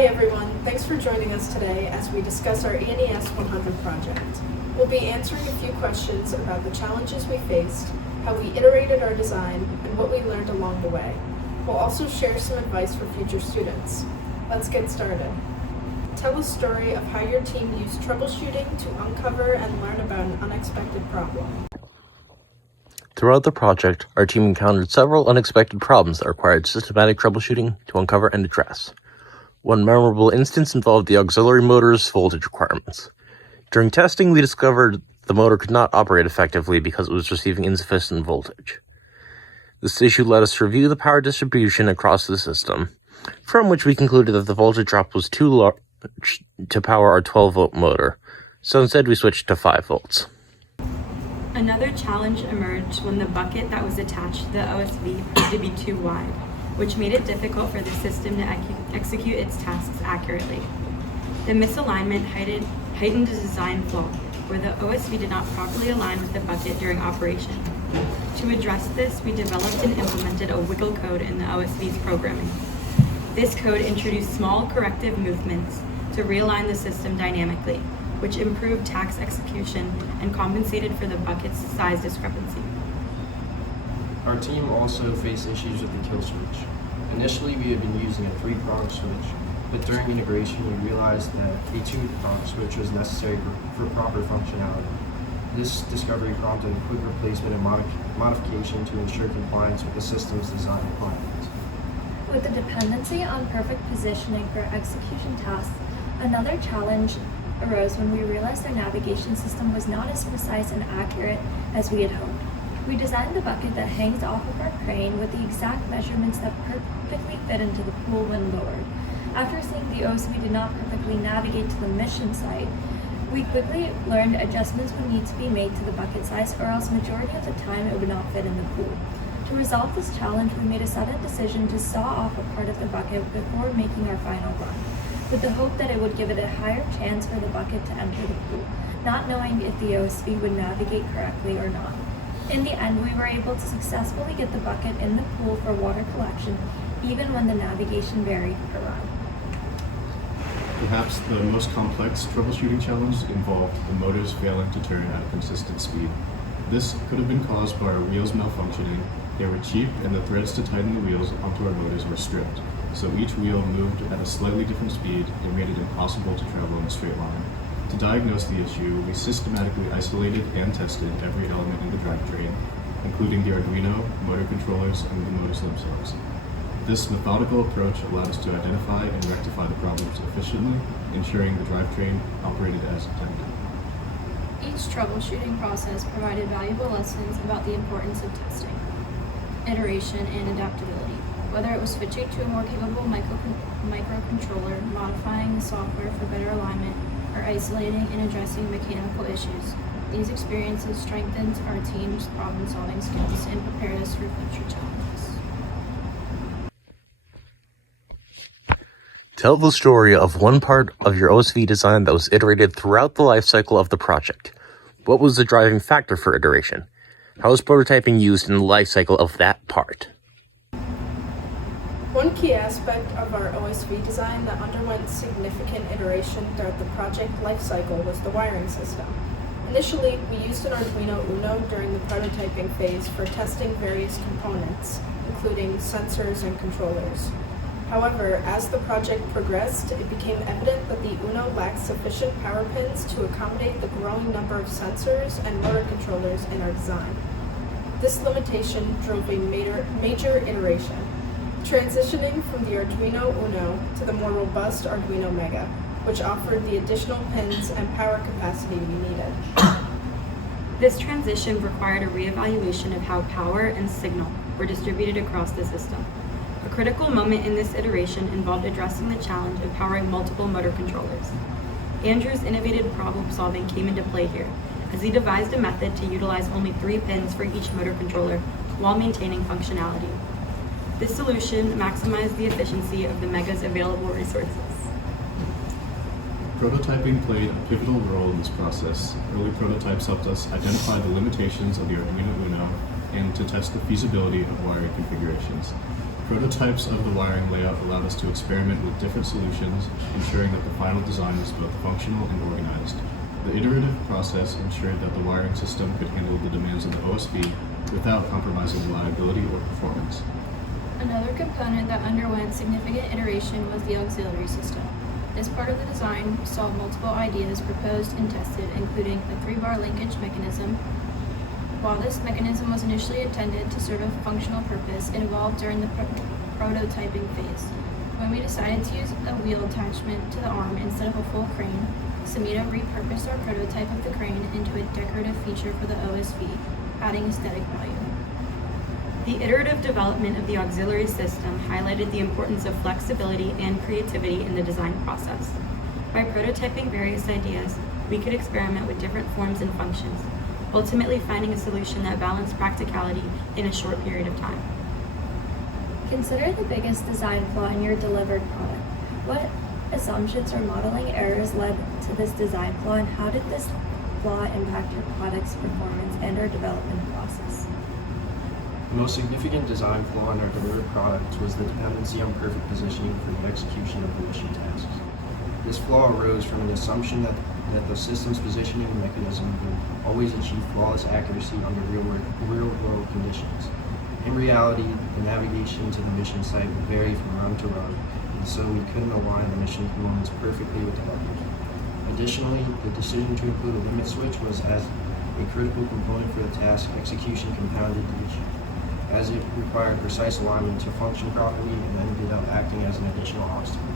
Hi everyone, thanks for joining us today as we discuss our ENES100 project. We'll be answering a few questions about the challenges we faced, how we iterated our design, and what we learned along the way. We'll also share some advice for future students. Let's get started. Tell a story of how your team used troubleshooting to uncover and learn about an unexpected problem. Throughout the project, our team encountered several unexpected problems that required systematic troubleshooting to uncover and address. One memorable instance involved the auxiliary motor's voltage requirements. During testing, we discovered the motor could not operate effectively because it was receiving insufficient voltage. This issue led us to review the power distribution across the system, from which we concluded that the voltage drop was too large to power our 12-volt motor, so instead we switched to 5 volts. Another challenge emerged when the bucket that was attached to the OSV proved to be too wide, which made it difficult for the system to execute its tasks accurately. The misalignment heightened a design flaw, where the OSV did not properly align with the bucket during operation. To address this, we developed and implemented a wiggle code in the OSV's programming. This code introduced small corrective movements to realign the system dynamically, which improved task execution and compensated for the bucket's size discrepancy. Our team also faced issues with the kill switch. Initially, we had been using a 3-prong switch, but during integration, we realized that a 2-prong switch was necessary for proper functionality. This discovery prompted a quick replacement and modification to ensure compliance with the system's design requirements. With the dependency on perfect positioning for execution tasks, another challenge arose when we realized our navigation system was not as precise and accurate as we had hoped. We designed the bucket that hangs off of our crane with the exact measurements that perfectly fit into the pool when lowered. After seeing the OSV did not perfectly navigate to the mission site, we quickly learned adjustments would need to be made to the bucket size, or else majority of the time it would not fit in the pool. To resolve this challenge, we made a sudden decision to saw off a part of the bucket before making our final run, with the hope that it would give it a higher chance for the bucket to enter the pool, not knowing if the OSV would navigate correctly or not. In the end, we were able to successfully get the bucket in the pool for water collection, even when the navigation varied per run. Perhaps the most complex troubleshooting challenge involved the motors failing to turn at a consistent speed. This could have been caused by our wheels malfunctioning. They were cheap, and the threads to tighten the wheels onto our motors were stripped, so each wheel moved at a slightly different speed and made it impossible to travel in a straight line. To diagnose the issue, we systematically isolated and tested every element in the drivetrain, including the Arduino, motor controllers, and the motors themselves. This methodical approach allowed us to identify and rectify the problems efficiently, ensuring the drivetrain operated as intended. Each troubleshooting process provided valuable lessons about the importance of testing, iteration, and adaptability. Whether it was switching to a more capable microcontroller, modifying the software for better alignment, or isolating and addressing mechanical issues, these experiences strengthened our team's problem-solving skills and prepared us for future challenges. Tell the story of one part of your OSV design that was iterated throughout the life cycle of the project. What was the driving factor for iteration? How is prototyping used in the life cycle of that part? One key aspect of our OSV design that underwent significant iteration throughout the project lifecycle was the wiring system. Initially, we used an Arduino Uno during the prototyping phase for testing various components, including sensors and controllers. However, as the project progressed, it became evident that the Uno lacked sufficient power pins to accommodate the growing number of sensors and motor controllers in our design. This limitation drove a major iteration, transitioning from the Arduino Uno to the more robust Arduino Mega, which offered the additional pins and power capacity we needed. This transition required a reevaluation of how power and signal were distributed across the system. A critical moment in this iteration involved addressing the challenge of powering multiple motor controllers. Andrew's innovative problem solving came into play here, as he devised a method to utilize only 3 pins for each motor controller while maintaining functionality. This solution maximized the efficiency of the Mega's available resources. Prototyping played a pivotal role in this process. Early prototypes helped us identify the limitations of the Arduino Uno and to test the feasibility of wiring configurations. Prototypes of the wiring layout allowed us to experiment with different solutions, ensuring that the final design was both functional and organized. The iterative process ensured that the wiring system could handle the demands of the OSB without compromising reliability or performance. Another component that underwent significant iteration was the auxiliary system. This part of the design saw multiple ideas proposed and tested, including a 3-bar linkage mechanism. While this mechanism was initially intended to serve a functional purpose, it evolved during the prototyping phase. When we decided to use a wheel attachment to the arm instead of a full crane, Samita repurposed our prototype of the crane into a decorative feature for the OSV, adding aesthetic value. The iterative development of the auxiliary system highlighted the importance of flexibility and creativity in the design process. By prototyping various ideas, we could experiment with different forms and functions, ultimately finding a solution that balanced practicality in a short period of time. Consider the biggest design flaw in your delivered product. What assumptions or modeling errors led to this design flaw, and how did this flaw impact your product's performance and or development process? The most significant design flaw in our delivered product was the dependency on perfect positioning for the execution of the mission tasks. This flaw arose from an assumption that the system's positioning mechanism would always achieve flawless accuracy under real-world conditions. In reality, the navigation to the mission site would vary from run to run, and so we couldn't align the mission components perfectly with the others. Additionally, the decision to include a limit switch was as a critical component for the task execution compounded the issue, as it required precise alignment to function properly and ended up acting as an additional obstacle.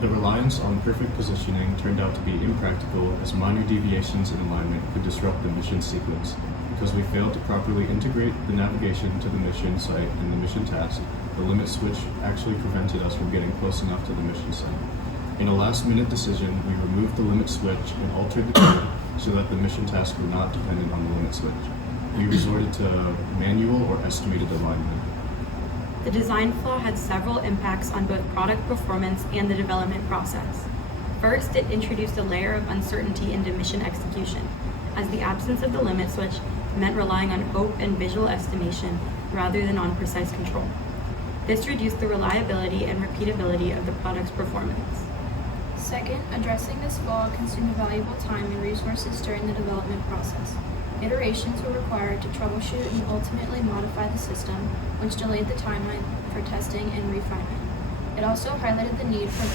The reliance on perfect positioning turned out to be impractical, as minor deviations in alignment could disrupt the mission sequence. Because we failed to properly integrate the navigation to the mission site and the mission task, the limit switch actually prevented us from getting close enough to the mission site. In a last-minute decision, we removed the limit switch and altered the code so that the mission tasks were not dependent on the limit switch. We resorted to manual or estimated alignment. The design flaw had several impacts on both product performance and the development process. First, it introduced a layer of uncertainty into mission execution, as the absence of the limit switch meant relying on hope and visual estimation rather than on precise control. This reduced the reliability and repeatability of the product's performance. Second, addressing this flaw consumed valuable time and resources during the development process. Iterations were required to troubleshoot and ultimately modify the system, which delayed the timeline for testing and refinement. It also highlighted the need for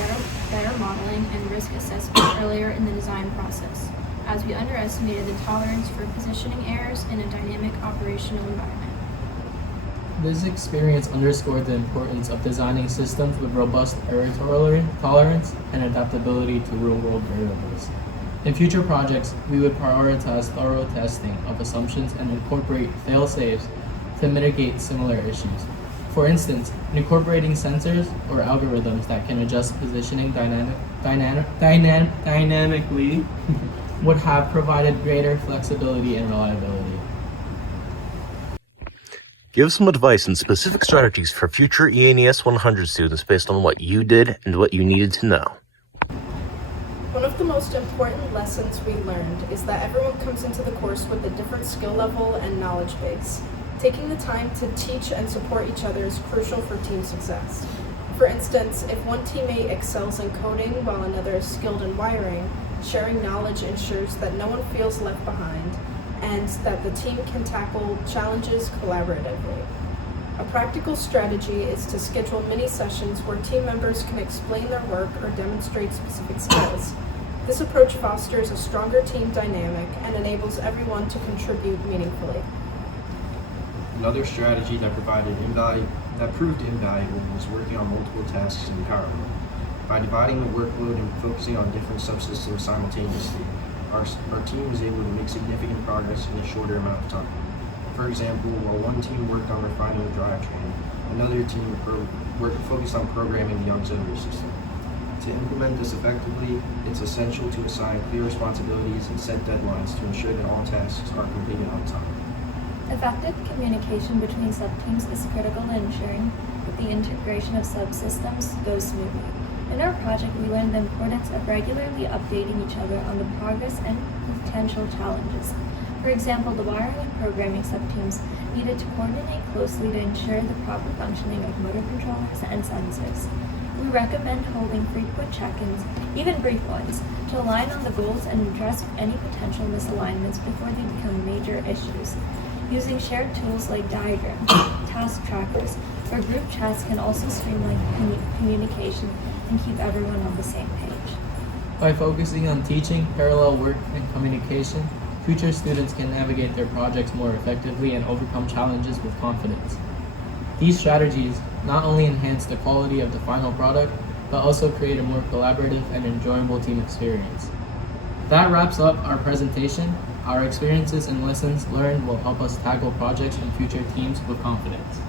better modeling and risk assessment earlier in the design process, as we underestimated the tolerance for positioning errors in a dynamic operational environment. This experience underscored the importance of designing systems with robust error tolerance and adaptability to real-world variables. In future projects, we would prioritize thorough testing of assumptions and incorporate fail-safes to mitigate similar issues. For instance, incorporating sensors or algorithms that can adjust positioning dynamically would have provided greater flexibility and reliability. Give some advice and specific strategies for future ENES100 students based on what you did and what you needed to know. One of the most important lessons we learned is that everyone comes into the course with a different skill level and knowledge base. Taking the time to teach and support each other is crucial for team success. For instance, if one teammate excels in coding while another is skilled in wiring, sharing knowledge ensures that no one feels left behind and that the team can tackle challenges collaboratively. A practical strategy is to schedule mini sessions where team members can explain their work or demonstrate specific skills. This approach fosters a stronger team dynamic and enables everyone to contribute meaningfully. Another strategy that proved invaluable was working on multiple tasks in parallel. By dividing the workload and focusing on different subsystems simultaneously, our team was able to make significant progress in a shorter amount of time. For example, while one team worked on refining the drivetrain, another team focused on programming the auxiliary system. To implement this effectively, it's essential to assign clear responsibilities and set deadlines to ensure that all tasks are completed on time. Effective communication between subteams is critical to ensuring that the integration of subsystems goes smoothly. In our project, we learned the importance of regularly updating each other on the progress and potential challenges. For example, the wiring and programming subteams needed to coordinate closely to ensure the proper functioning of motor controllers and sensors. We recommend holding frequent check-ins, even brief ones, to align on the goals and address any potential misalignments before they become major issues. Using shared tools like diagrams, task trackers, or group chats can also streamline communication and keep everyone on the same page. By focusing on teaching, parallel work, and communication, future students can navigate their projects more effectively and overcome challenges with confidence. These strategies not only enhance the quality of the final product, but also create a more collaborative and enjoyable team experience. That wraps up our presentation. Our experiences and lessons learned will help us tackle projects and future teams with confidence.